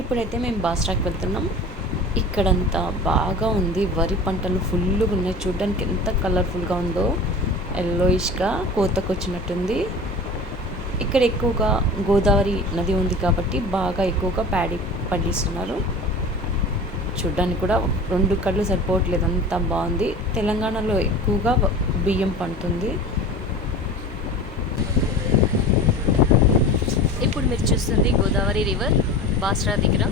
ఇప్పుడైతే మేము బాస్రాకి వెళ్తున్నాం. ఇక్కడంతా బాగా ఉంది. వరి పంటలు ఫుల్లుగా ఉన్నాయి. చూడ్డానికి ఎంత కలర్ఫుల్గా ఉందో. ఎల్లోయిష్గా కోతకొచ్చినట్టుంది. ఇక్కడ ఎక్కువగా గోదావరి నది ఉంది కాబట్టి బాగా ఎక్కువగా ప్యాడీ పండిస్తున్నారు. చూడ్డానికి కూడా 2 కళ్ళు సరిపోవట్లేదు, అంత బాగుంది. తెలంగాణలో ఎక్కువగా బియ్యం పండుతుంది. ఇప్పుడు మీరు చూస్తుంది గోదావరి రివర్ బాస్రా దగ్గర.